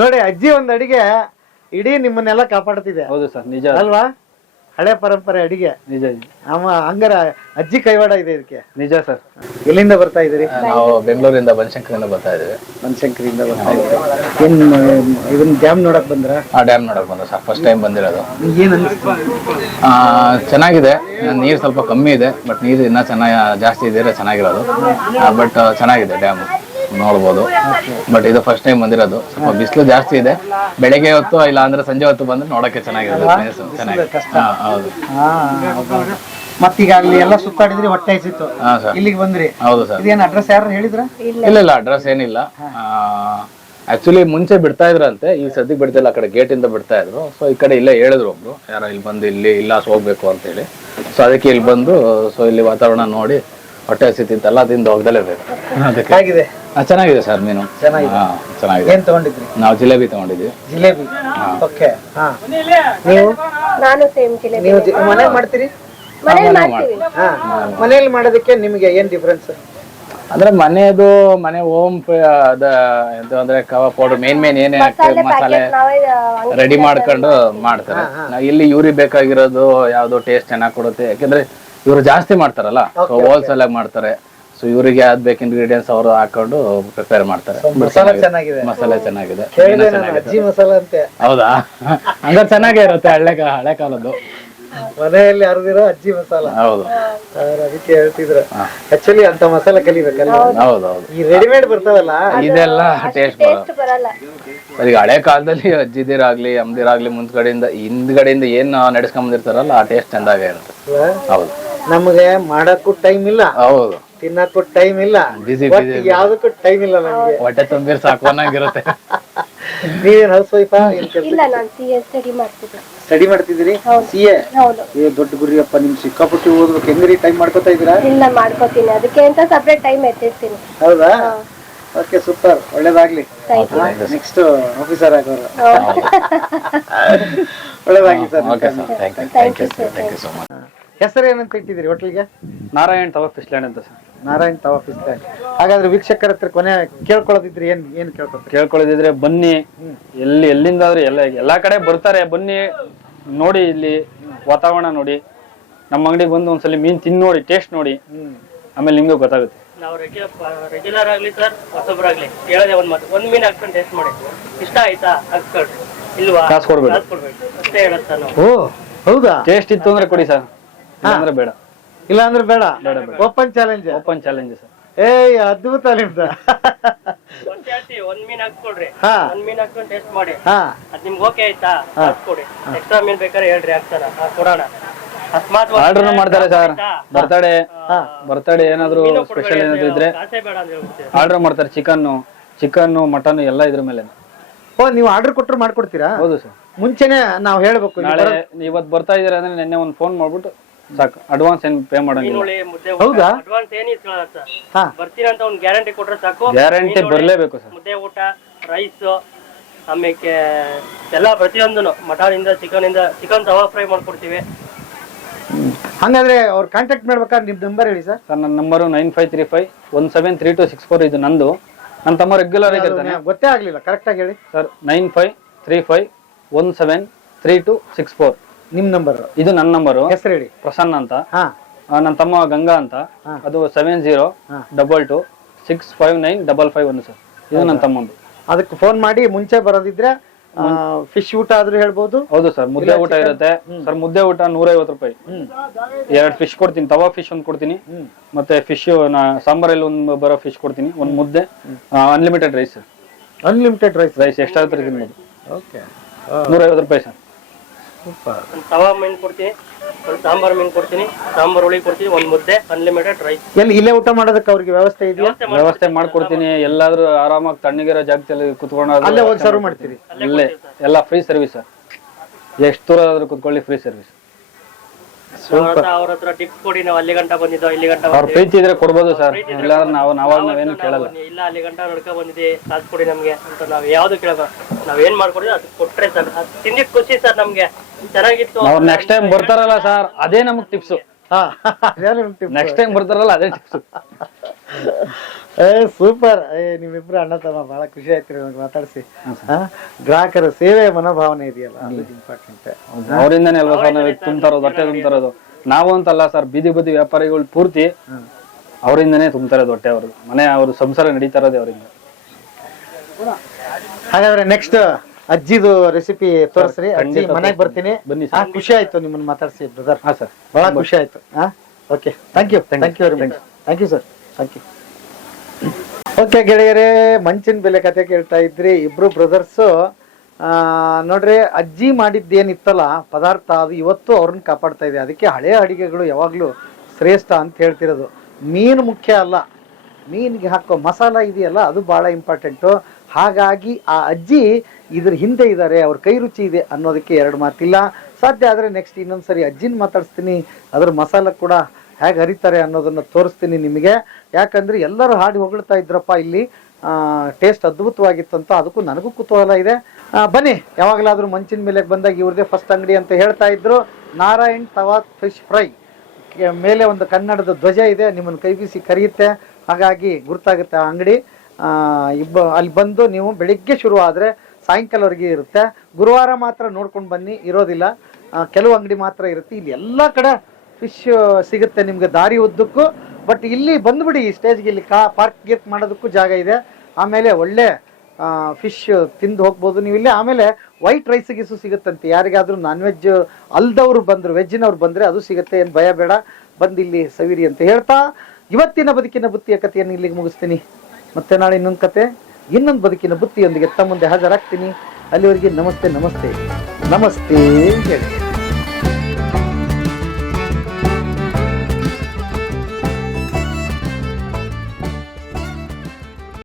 ನೋಡಿ ಅಜ್ಜಿ ಒಂದ್ ಅಡಿಗೆ ಇಡೀ ನಿಮ್ಮನ್ನೆಲ್ಲ ಕಾಪಾಡ್ತಿದೆ. ಹೌದು ಸರ್ ನಿಜ ಅಲ್ವಾ? ಹಳೆ ಪರಂಪರೆ ಅಡಿಗೆ. ನಿಜ. ಅಮ್ಮ ಹಂಗಾರ ಅಜ್ಜಿ ಕೈವಾಡ ಇದೆ ಇದಕ್ಕೆ. ನಿಜ ಸರ್. ಎಲ್ಲಿಂದ ಬರ್ತಾ ಇದ್ದೀರಿ? ನಾವು ಬೆಂಗಳೂರಿಂದ ಬನಶಂಕರಿಂದ ಬರ್ತಾ ಇದ್ದೀವಿ. ಬನಶಂಕರಿಯಿಂದ ಬರ್ತಾ ಇದ್ದೀವಿ ಏನ್ ಇದನ್ನ ಡ್ಯಾಮ್ ನೋಡಕ್ ಬಂದ್ರ? ಆ ಡ್ಯಾಮ್ ನೋಡಕ್ ಬಂದ ಸರ್ ಫಸ್ಟ್ ಟೈಮ್ ಬಂದಿರೋದು. ಏನ್ ಅನಿಸ್ತು? ಆ, ಚೆನ್ನಾಗಿದೆ. ನೀರು ಸ್ವಲ್ಪ ಕಮ್ಮಿ ಇದೆ ಬಟ್ ನೀರು ಇನ್ನೂ ಚೆನ್ನಾಗಿ ಜಾಸ್ತಿ ಇದ್ರೆ ಚೆನ್ನಾಗಿರೋದು. ಬಟ್ ಚೆನ್ನಾಗಿದೆ ಡ್ಯಾಮ್. ನೋಡ್ಬೋದು. ಬಟ್ ಇದು ಫಸ್ಟ್ ಟೈಮ್ ಬಂದಿರೋದು. ಸ್ವಲ್ಪ ಬಿಸಿಲು ಜಾಸ್ತಿ ಇದೆ. ಬೆಳಗ್ಗೆ ಹೊತ್ತು ಇಲ್ಲ ಅಂದ್ರೆ ಸಂಜೆ ಹೊತ್ತು ಬಂದ್ರೆ ನೋಡಕ್ಕೆ ಚೆನ್ನಾಗಿರೋದು ಹೌದು. ಹಾ ಮತ್ತೀಗ ಅಲ್ಲಿ ಎಲ್ಲ ಸುತ್ತಾಡಿದ್ರಿ ಹೊಟ್ಟೆ ಹಸಿತ್ತು ಇಲ್ಲಿಗೆ ಬಂದ್ರಿ. ಹೌದು ಸರ್ ಇದೇನ್ ಅಡ್ರೆಸ್ ಯಾರು ಹೇಳಿದ್ರ? ಇಲ್ಲ. ಇಲ್ಲ ಅಡ್ರೆಸ್ ಏನಿಲ್ಲ. ಆಕ್ಚುಲಿ ಮುಂಚೆ ಬಿಡ್ತಾ ಇದ್ರಂತೆ. ಈ ಸದ್ಯಕ್ಕೆ ಬಿಡ್ತಿಲ್ಲ. ಆ ಕಡೆ ಗೇಟ್ ಇಂದ ಬಿಡ್ತಾ ಇದ್ರು. ಸೊ ಈ ಕಡೆ ಇಲ್ಲೇ ಹೇಳಿದ್ರು ಒಬ್ರು. ಯಾರೋ ಇಲ್ಲಿ ಬಂದು ಇಲ್ಲಿ ಇಲ್ಲ ಹೋಗ್ಬೇಕು ಅಂತ ಹೇಳಿ ಸೊ ಅದಕ್ಕೆ ಇಲ್ಲಿ ಬಂದು ಸೊ ಇಲ್ಲಿ ವಾತಾವರಣ ನೋಡಿ ಹೊಟ್ಟೆ ಹಸಿತಿಂತೆಲ್ಲ ತಿಂದು ಹೋಗ್ದಲೇಬೇಕು ಅದಕ್ಕೆ. ಹೇಗಿದೆ? ಆ, ಚೆನ್ನಾಗಿದೆ ಸರ್ ಮೀನು. ಚೆನ್ನಾಗಿದೆ. ಹಾ, ಚೆನ್ನಾಗಿದೆ. ಏನ್ ತಗೊಂಡಿದ್ರಿ? ನಾವು ಜಿಲೇಬಿ ತಗೊಂಡಿದ್ವಿ. ಜಿಲೇಬಿ? ಓಕೆ ಹಾ. ನೀವು? ನಾನು ಸೇಮ್ ಜಿಲೇಬಿ. ನೀವು ಮನೇಲಿ ಮಾಡ್ತೀರಿ? ಮನೇಲಿ ಮಾಡ್ತೀವಿ. ಹಾ. ಮನೇಲಿ ಮಾಡೋದಕ್ಕೆ ನಿಮಗೆ ಏನ್ ಡಿಫ್ರೆನ್ಸ್ ಅಂದ್ರೆ ಮನೆಯದು ಮನೆ ಓಮ್ ಅದ ಎಂತ ಅಂದ್ರೆ ಕವ ಪೌಡರ್ ಮೇನ್ ಮೇನ್ ಏನೇ ಮಸಾಲೆ ನಾವೇ ಆ, ರೆಡಿ ಮಾಡ್ಕೊಂಡು ಮಾಡ್ತಾರೆ. ನಾವು ಇಲ್ಲಿ ಇವ್ರಿಗೆ ಬೇಕಾಗಿರೋದು ಯಾವ್ದು ಟೇಸ್ಟ್ ಚೆನ್ನಾಗಿ ಕೊಡುತ್ತೆ. ಯಾಕಂದ್ರೆ ಇವರು ಜಾಸ್ತಿ ಮಾಡ್ತಾರಲ್ಲ? ಸೊ ಹೋಲ್ಸೇಲ್ ಆಗಿ ಮಾಡ್ತಾರೆ. ಸೊ ಇವರಿಗೆ ಯಾವ್ದು ಬೇಕು ಇಂಗ್ರೀಡಿಯೆಂಟ್ಸ್ ಅವರು ಹಾಕೊಂಡು ಪ್ರಿಪೇರ್ ಮಾಡ್ತಾರೆ. ಮಸಾಲ ಚೆನ್ನಾಗಿದೆ. ಮಸಾಲೆ ಚೆನ್ನಾಗಿದೆ ಹೌದಾ? ಹಂಗಾರೆ ಚೆನ್ನಾಗೇ ಇರುತ್ತೆ ಹಳೆ ಹಳೆ ಕಾಲದ್ದು. ಮನೆಯಲ್ಲಿ ಅರ್ದಿರೋ ಅಜ್ಜಿ ಮಸಾಲ. ಹೌದು. ಅವ್ರು ಅದಕ್ಕೆ ಹೇಳ್ತಿದ್ರು. ಆಕ್ಚುಲಿ ಅಂತ ಮಸಾಲ ಕಲಿಬೇಕಲ್ಲ ಹೌದು. ಹೌದು ಈ ರೆಡಿಮೇಡ್ ಬರ್ತಾವಲ್ಲ? ಇದೆಲ್ಲ ಟೇಸ್ಟ್ ಬರಲ್ಲ. ಸರ್ ಹಳೆ ಕಾಲದಲ್ಲಿ ಅಜ್ಜಿದಿರಾಗ್ಲಿ ಅಮ್ದಿರಾಗ್ಲಿ ಮುಂದ್ಗಡೆಯಿಂದ ಹಿಂದ್ಗಡೆಯಿಂದ ಏನ್ ನಡೆಸ್ಕೊಂಡ್ ಬಂದಿರ್ತಾರಲ್ಲ ಆ ಟೇಸ್ಟ್ ಚಂದಾಗೆ ಇರುತ್ತೆ? ಹೌದು? ನಮಗೆ ಮಾಡಕ್ಕೂ ಟೈಮ್ ಇಲ್ಲ. ಹೌದು. ತಿನ್ನಕ್ಕೂ ಟೈಮ್ ಇಲ್ಲ. ಬಿಸಿ. ಯಾವ್ದಕ್ಕೂ ಟೈಮ್ ಇಲ್ಲ ನಮ್ಗೆ. ಹೊಟ್ಟೆ ತುಂಬಿರ್ ಸಾಕು ಅನ್ನಂಗಿರುತ್ತೆ ನೀವೇನ್ ಹೌಸ್ ವೈಫಾ ಏನ್ ಇಲ್ಲ ನಾನು ಸಿ ಎಸ್ ಸ್ಟಡಿ ಮಾಡ್ತಿದ್ದೆ. ಸ್ಟಡಿ ಮಾಡ್ತಿದ್ದೀರಿ? ಸಿ ಎ ಹೌದು. ಏ ದೊಡ್ಡ ಗುರಿಯಪ್ಪ ನಿಮ್ ಸಿಕ್ಕಾಪಟ್ಟಿ ಓದ್ಬೇಕು. ಹೆಂಗ್ರಿ ಟೈಮ್ ಮಾಡ್ಕೋತಾ ಇದ್ರಾ ಇಲ್ಲ ಮಾಡ್ಕೋತೀನಿ. ಅದಕ್ಕೆ ಅಂತ ಸಪ್ರೇಟ್ ಟೈಮ್ ಎತ್ತಿರ್ತೀನಿ. ಹೌದಾ? ಓಕೆ ಸೂಪರ್ ಒಳ್ಳೇದಾಗ್ಲಿ. Thank next officer ಆಗೋರು. ಒಳ್ಳೇದಾಗ್ಲಿ sir okay sir thank you thank you sir thank you so much ಹೆಸರು ಏನಂತ ಇಟ್ಟಿದ್ದೀರಿ ಹೋಟ್ಲಿಗೆ ನಾರಾಯಣ್ ತವ ಫಿಶ್ ಲ್ಯಾಂಡ್ ಅಂತ ಸರ್ ನಾರಾಯಣ್ ತಾವ್ ಆಫೀಸ್ ಹಾಗಾದ್ರೆ ವೀಕ್ಷಕರ ಹತ್ರ ಕೊನೆ ಕೇಳ್ಕೊಳ್ಳೋದಿದ್ರೆ ಏನ್ ಏನ್ ಕೇಳ್ಕೊಳ್ತಾರೆ ಕೇಳ್ಕೊಳ್ಳೋದಿದ್ರೆ ಬನ್ನಿ. ಎಲ್ಲಿ ಎಲ್ಲಿಂದಾದ್ರೂ ಎಲ್ಲ ಎಲ್ಲಾ ಕಡೆ ಬರ್ತಾರೆ. ಬನ್ನಿ ನೋಡಿ ಇಲ್ಲಿ ವಾತಾವರಣ ನೋಡಿ. ನಮ್ಮ ಅಂಗಡಿಗೆ ಬಂದು ಒಂದ್ಸಲಿ ಮೀನ್ ತಿನ್ ನೋಡಿ ಟೇಸ್ಟ್ ನೋಡಿ. ಆಮೇಲೆ ನಿಮ್ಗೆ ಗೊತ್ತಾಗುತ್ತೆ. ನಾವು ರೆಗ್ಯುಲರ್ ಆಗ್ಲಿ ಸರ್ ಹೊಸಬ್ರಾಗ್ಲಿ ಹೇಳದೆ ಒಂದ್ ಮಾತು. ಒಂದ್ ಮೀನ್ ಹಾಕ್ಕೊಂಡು ಟೇಸ್ಟ್ ಮಾಡಿ. ಇಷ್ಟ ಆಯ್ತಾ? ಹಾಕ್ಕೊಳ್ರಿ ಇಲ್ವಾ? ಕಾಸ್ ಕೊಡ್ಬೇಡಿ. ಕಾಸ್ ಕೊಡ್ಬೇಕು ಅಷ್ಟೇ ಹೇಳೋದು ನಾವು. ಓ ಹೌದಾ? ಟೇಸ್ಟ್ ಇತ್ತು ಅಂದ್ರೆ ಕೊಡಿ ಸರ್ ಅಂದ್ರೆ ಬೇಡ. ಇಲ್ಲ ಅಂದ್ರೆ ಬೇಡ open challenge open challenge sir ಏಯ್ ಅದ್ಭುತ ನಿಮ್ದ. ಒಂದ್ ಹೇಳ್ತೀವಿ ಮೀನ್ ಹಾಕ್ಕೊಡ್ರಿ. ಹಾ. ಒಂದ್ ಮೀನ್ ಹಾಕ್ಕೊಂಡು ಟೇಸ್ಟ್ ಮಾಡಿ. ಹಾ. ಅದ್ ನಿಮ್ಗೆ ಓಕೆ ಆಯ್ತಾ? ಹಾಕ್ಕೊಡಿ. ಎಕ್ಸ್ಟ್ರಾ ಮೀನ್ ಬೇಕಾದ್ರೆ ಹೇಳ್ರಿ ಹಾಕ್ತಾರ ಹಾ, ಕೊಡೋಣ. ಅಕಸ್ಮಾತ್ ಆರ್ಡರ್ ಮಾಡ್ತಾರೆ ಸರ್ ಬರ್ತಡೆ ಬರ್ತಡೇ. ಹಾ. ಬರ್ತಡೇ ಏನಾದ್ರು ಸ್ಪೆಷಲ್ ಏನಾದ್ರು ಇದ್ರೆ ಆರ್ಡರ್ ಮಾಡ್ತಾರೆ ಚಿಕನ್ ಚಿಕನ್ ಮಟನ್ ಎಲ್ಲ ಇದ್ರ ಮೇಲೆ. ಓ ನೀವು ಆರ್ಡರ್ ಕೊಟ್ಟರು ಮಾಡ್ಕೊಡ್ತೀರಾ? ಹೌದು ಸರ್ ಮುಂಚೆನೆ ನಾವು ಹೇಳ್ಬೇಕು ನಾಳೆ ಇವತ್ತು ಬರ್ತಾ ಇದ್ದೀರಾ ಅಂದ್ರೆ ನಿನ್ನೆ ಒಂದು ಫೋನ್ ಮಾಡ್ಬಿಟ್ಟು ಸಾಕು. ಅಡ್ವಾನ್ಸ್ ಏನ್ ಪೇ ಮಾಡಂಗಿಲ್ಲ. ಮುದ್ದೆ ಹೌದಾ? ಅಡ್ವಾನ್ಸ್ ಏನ್ ಇಸ್ಕೊಳ್ಳಲ್ಲ ಸರ್? ಹಾ. ಬರ್ತೀರಾ ಅಂತ ಒಂದು ಗ್ಯಾರಂಟಿ ಕೊಟ್ರೆ ಸಾಕು. ಗ್ಯಾರಂಟಿ ಬರಲೇಬೇಕು ಬರ್ಲೇಬೇಕು ಸರ್. ಮುದ್ದೆ ಊಟ ರೈಸ್ ಆಮೇಲೆ ಎಲ್ಲ ಪ್ರತಿಯೊಂದನು ಮಟನ್ ಇಂದ ಚಿಕನ್ ಇಂದ ಚಿಕನ್ ತವಾ ಫ್ರೈ ಮಾಡ್ಕೊಡ್ತೀವಿ. ಹಂಗಾದ್ರೆ ಅವ್ರು ಕಾಂಟ್ಯಾಕ್ಟ್ ಮಾಡ್ಬೇಕಾದ್ರೆ ನಿಮ್ ನಂಬರ್ ಹೇಳಿ ಸರ್. ಸರ್ ನನ್ನ number nine five three five one seven three two six four ಇದು ನಂದು. ನನ್ನ ತಮ್ಮ ರೆಗ್ಯುಲರ್ ಆಗಿ ಇರ್ತಾನೆ ಗೊತ್ತೇ ಆಗ್ಲಿಲ್ಲ ಕರೆಕ್ಟ್ ಆಗಿ ಹೇಳಿ. Sir nine five three five one seven three two six four. ನಿಮ್ ನಂಬರ್ ಇದು ನನ್ನ ನಂಬರ್ ಹೆಸರು ಹೇಳಿ. ಪ್ರಸನ್ನ ಅಂತ. ಹಾ. ಆ, ನನ್ನ ತಮ್ಮ ಗಂಗಾ ಅಂತ. ಅದು seven zero double two six five nine double five one sir. ಇದು ನನ್ನ ತಮ್ಮಂದು. ಅದಕ್ಕೆ ಫೋನ್ ಮಾಡಿ ಮುಂಚೆ ಬರೋದಿದ್ರೆ ಫಿಶ್ ಊಟ ಆದ್ರೂ ಹೇಳ್ಬೋದು. ಹೌದು ಸರ್ ಮುದ್ದೆ ಊಟ ಇರುತ್ತೆ. ಸರ್ ಮುದ್ದೆ ಊಟ ನೂರೈವತ್ತು ರೂಪಾಯಿ. ಎರಡು ಫಿಶ್ ಕೊಡ್ತೀನಿ ತವಾ ಫಿಶ್ ಒಂದು ಕೊಡ್ತೀನಿ. ಮತ್ತೆ ಫಿಶ್ ಸಾಂಬಾರಲ್ಲಿ ಒಂದು ಬರೋ ಫಿಶ್ ಕೊಡ್ತೀನಿ ಒಂದು ಮುದ್ದೆ. Unlimited rice unlimited rice rice ಎಷ್ಟಾದ್ರೂ ತಿನ್ಬೋದು. ಓಕೆ ನೂರೈವತ್ತು ರೂಪಾಯಿ ಸರ್. ಒಂದ್ ತವಾ ಮೀನ್ ಕೊಡ್ತೀನಿ ಒಂದ್ ಸಾಂಬಾರ್ ಮೀನ್ ಕೊಡ್ತೀನಿ ಸಾಂಬಾರ್ ಹುಳಿ ಕೊಡ್ತೀನಿ ಒಂದ್ ಮುದ್ದೆ ಅನ್ಲಿಮಿಟೆಡ್ ರೈಸ್ ಎಲ್ಲಿ ಇಲ್ಲೇ ಊಟ ಮಾಡೋದಕ್ಕೆ ಅವ್ರಿಗೆ ವ್ಯವಸ್ಥೆ ಇದೆಯಾ? ವ್ಯವಸ್ಥೆ ಮಾಡ್ಕೊಡ್ತೀನಿ. ಎಲ್ಲಾದ್ರೂ ಆರಾಮಾಗಿ ತಣ್ಣಗಿರೋ ಜಾಗದಲ್ಲಿ ಕುತ್ಕೊಂಡು ಅಲ್ಲೇ ಹೋಗಿ ಸರ್ವ್ ಮಾಡ್ತೀರಿ? ಅಲ್ಲೇ ಎಲ್ಲ ಫ್ರೀ ಸರ್ವಿಸ್ ಸರ್ ಎಷ್ಟು ದೂರ ಆದ್ರೂ ಕುತ್ಕೊಳ್ಳಿ ಫ್ರೀ ಸರ್ವಿಸ್ ಅವ್ರ ಹತ್ರ ಟಿಪ್ ಕೊಡಿ ನಾವು ಅಲ್ಲಿ ಗಂಟ ಬಂದಿದ್ದೋ ಇಲ್ಲಿ ಗಂಟ ಅವ್ರ ಪ್ರೀತಿ ಇದ್ರೆ ಕೊಡ್ಬೋದು ಸರ್. ಇಲ್ಲಾಂದ್ರೆ ನಾವು ನಾವಾಗ ನಾವೇನು ಕೇಳಲ್ಲ. ಇಲ್ಲ ಅಲ್ಲಿ ಗಂಟ ನಡ್ಕೊ ಬಂದಿದೆ ಕಾಸು ಕೊಡಿ ನಮ್ಗೆ ಅಂತ ನಾವ್ ಯಾವ್ದು ಕೇಳಲ್ಲ. ನಾವ್ ಏನ್ ಮಾಡ್ಕೊಡಿದ್ರೆ ಅದು ಕೊಟ್ರೆ ಸರ್ ತಿಂದಿದ್ ಖುಷಿ ಸರ್ ನಮ್ಗೆ. ಚೆನ್ನಾಗಿತ್ತು ಅವ್ರು ನೆಕ್ಸ್ಟ್ ಟೈಮ್ ಬರ್ತಾರಲ್ಲ ಸರ್ ಅದೇ ನಮಗ್ ಟಿಪ್ಸ್ ಹಾ ಅದೇ ನಿಮ್ ನೆಕ್ಸ್ಟ್ ಟೈಮ್ ಬರ್ತಾರಲ್ಲ ಅದೇ ಟಿಪ್ಸ್ ಏ ಸೂಪರ್ ಏ ನಿಮ್ಮಿಬ್ರು ಅಣ್ಣ ತಮ್ಮ ಬಹಳ ಖುಷಿ ಆಯ್ತು ನನಗೆ ಮಾತಾಡಿಸಿ. ಗ್ರಾಹಕರ ಸೇವೆ ಮನೋಭಾವನೆ ಇದೆಯಲ್ಲ ಅದು ಇಂಪಾರ್ಟೆಂಟ್ ಅವರಿಂದನೇ ಅಲ್ವಾ ಸರ್ ನಾವು ತುಂಬ್ತಾರೋದು ಹೊಟ್ಟೆ ತುಂಬ್ತಾರೋದು. ನಾವು ಅಂತಲ್ಲ ಸರ್ ಬೀದಿ ಬದಿ ವ್ಯಾಪಾರಿಗಳು ಪೂರ್ತಿ ಅವರಿಂದನೇ ತುಂಬ್ತಾರೆ ಹೊಟ್ಟೆ ಅವರು. ಮನೆ ಅವರು ಸಂಸಾರ ನಡೀತಾ ಇರೋದೇ ಅವರಿಂದ. ಹಾಗಾದ್ರೆ ನೆಕ್ಸ್ಟ್ ಅಜ್ಜಿದು ರೆಸಿಪಿ ತೋರಿಸ್ರಿ. ಅಜ್ಜಿ ಮನೆಗೆ ಬರ್ತೀನಿ. ಬನ್ನಿ ಹಾ ಖುಷಿ ಆಯ್ತು ನಿಮ್ಮನ್ನ ಮಾತಾಡಿಸಿ ಬ್ರದರ್ ಹಾ ಸರ್. ಬಹಳ ಖುಷಿ ಆಯ್ತು. ಹಾ okay thank you thank you very much thank you sir thank you okay ಗೆಳೆಯರೇ, ಮಂಚಿನ ಬೆಲೆ ಕತೆ ಕೇಳ್ತಾ ಇದ್ರಿ. ಇಬ್ರು ಬ್ರದರ್ಸು ನೋಡ್ರಿ, ಅಜ್ಜಿ ಮಾಡಿದ್ದೇನಿತ್ತಲ್ಲ, ಪದಾರ್ಥ ಅದು ಇವತ್ತು ಅವ್ರನ್ನ ಕಾಪಾಡ್ತಾ ಇದೆ. ಅದಕ್ಕೆ ಹಳೆ ಅಡಿಗೆಗಳು ಯಾವಾಗಲೂ ಶ್ರೇಷ್ಠ ಅಂತ ಹೇಳ್ತಿರೋದು. ಮೀನು ಮುಖ್ಯ ಅಲ್ಲ. ಮೀನಿಗೆ ಹಾಕೋ ಮಸಾಲ ಇದೆಯಲ್ಲ, ಅದು ಬಹಳ ಇಂಪಾರ್ಟೆಂಟು ಹಾಗಾಗಿ ಆ ಅಜ್ಜಿ ಇದ್ರ ಹಿಂದೆ ಇದ್ದಾರೆ, ಅವ್ರ ಕೈ ರುಚಿ ಇದೆ ಅನ್ನೋದಕ್ಕೆ ಎರಡು ಮಾತಿಲ್ಲ. ಸಾಧ್ಯ ಆದರೆ ನೆಕ್ಸ್ಟ್ ಇನ್ನೊಂದ್ಸರಿ ಅಜ್ಜಿನ ಮಾತಾಡಿಸ್ತೀನಿ. ಅದ್ರ ಮಸಾಲ ಕೂಡ ಹೇಗೆ ಹರಿತಾರೆ ಅನ್ನೋದನ್ನ ತೋರಿಸ್ತೀನಿ ನಿಮಗೆ. ಯಾಕಂದ್ರೆ ಎಲ್ಲರೂ ಹಾಡಿ ಹೊಗಳ್ತಾ ಇದ್ರಪ್ಪ ಇಲ್ಲಿ. ಟೇಸ್ಟ್ ಅದ್ಭುತವಾಗಿತ್ತಂತ ಅದಕ್ಕೂ ನನಗೂ ಕುತೂಹಲ ಇದೆ. ಬನ್ನಿ, ಯಾವಾಗಲಾದರೂ ಮಂಚಿನ ಮೇಲೆ ಬಂದಾಗ ಇವ್ರದೇ ಫಸ್ಟ್ ಅಂಗಡಿ ಅಂತ ಹೇಳ್ತಾ ಇದ್ರು. ನಾರಾಯಣ್ ತವಾ ಫಿಶ್ ಫ್ರೈ ಮೇಲೆ ಒಂದು ಕನ್ನಡದ ಧ್ವಜ ಇದೆ, ನಿಮ್ಮನ್ನು ಕೈ ಬೀಸಿ ಕರೆಯುತ್ತೆ. ಹಾಗಾಗಿ ಗುರ್ತಾಗುತ್ತೆ ಆ ಅಂಗಡಿ. ಇಬ್ಬ, ಅಲ್ಲಿ ಬಂದು ನೀವು ಬೆಳಿಗ್ಗೆ ಶುರು ಆದರೆ ಸಾಯಂಕಾಲವರೆಗೆ ಇರುತ್ತೆ. ಗುರುವಾರ ಮಾತ್ರ ನೋಡ್ಕೊಂಡು ಬನ್ನಿ, ಇರೋದಿಲ್ಲ. ಕೆಲವು ಅಂಗಡಿ ಮಾತ್ರ ಇರುತ್ತೆ. ಇಲ್ಲಿ ಎಲ್ಲ ಕಡೆ ಫಿಶ್ ಸಿಗುತ್ತೆ ನಿಮ್ಗೆ ದಾರಿ ಉದ್ದಕ್ಕೂ ಬಟ್ ಇಲ್ಲಿ ಬಂದ್ಬಿಡಿ ಈ ಸ್ಟೇಜ್ಗೆ ಇಲ್ಲಿ ಕಾ ಪಾರ್ಕ್ ಗೀರ್ಕ್ ಮಾಡೋದಕ್ಕೂ ಜಾಗ ಇದೆ. ಆಮೇಲೆ ಒಳ್ಳೆ ಫಿಶ್ ತಿಂದು ಹೋಗ್ಬೋದು ನೀವು ಇಲ್ಲಿ. ಆಮೇಲೆ ವೈಟ್ ರೈಸ್ ಗೀಸು ಸಿಗುತ್ತಂತೆ. ಯಾರಿಗಾದ್ರೂ ನಾನ್ ವೆಜ್ ಅಲ್ದವ್ರು ಬಂದ್ರು ವೆಜ್ಜಿನವ್ರು ಬಂದ್ರೆ ಅದು ಸಿಗುತ್ತೆ, ಏನು ಭಯ ಬೇಡ. ಬಂದು ಇಲ್ಲಿ ಸವಿರಿ ಅಂತ ಹೇಳ್ತಾ, ಇವತ್ತಿನ ಬದುಕಿನ ಬುತ್ತಿಯ ಕಥೆಯನ್ನು ಇಲ್ಲಿಗೆ ಮುಗಿಸ್ತೀನಿ. ಮತ್ತೆ ನಾಳೆ ಇನ್ನೊಂದು ಕತೆ, ಇನ್ನೊಂದು ಬದುಕಿನ ಬುತ್ತಿಯೊಂದಿಗೆ ತಮ್ಮ ಮುಂದೆ ಹಾಜರಾಗ್ತೀನಿ. ಅಲ್ಲಿವರೆಗೆ ನಮಸ್ತೆ ನಮಸ್ತೆ. ನಮಸ್ತೆ ಹೇಳಿ.